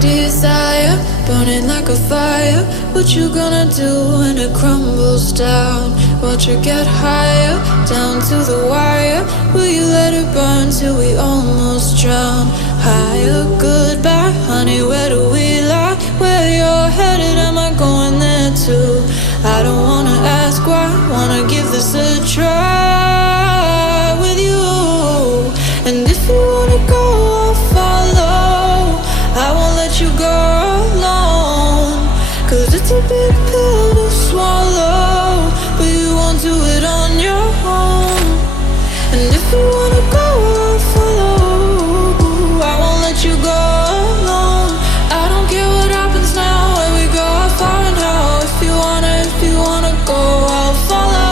desire, burning like a fire. What you gonna do when it crumbles down? Watch it get higher, down to the wire. Will you let it burn till we almost drown? Higher, goodbye, honey, where do we lie? Where you're headed, am I going there too? I don't wanna ask why, wanna give this a try with you. And if you wanna go, I'll follow. I won't let you go alone, 'cause it's a big pill to swallow, but you won't do it on your own. And if you wanna go, I'll follow. I won't let you go alone. I don't care what happens now, where we go, how far and how. If you wanna go, I'll follow.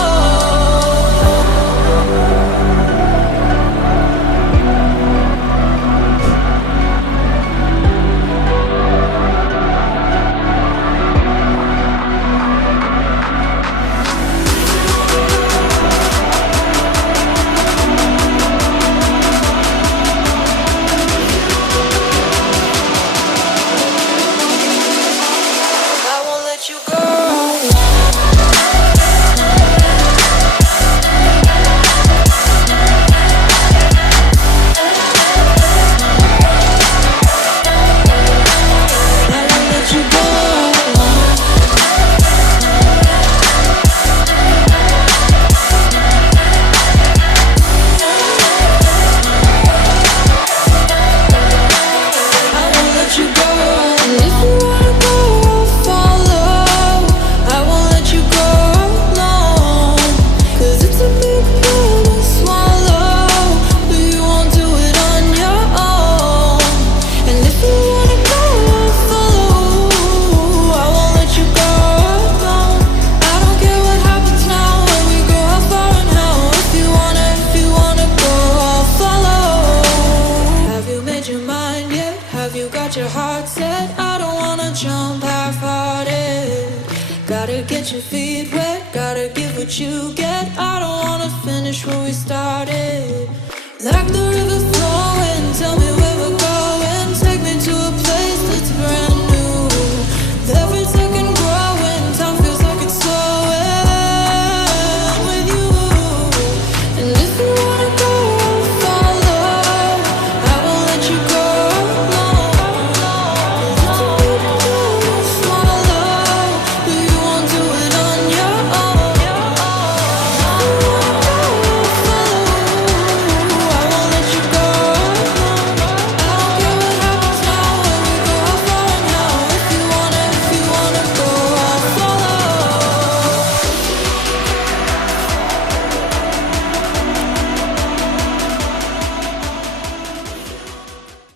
Your heart set, I don't wanna jump half-hearted. Gotta get your feet wet, gotta give what you get. I don't wanna finish where we started. Like the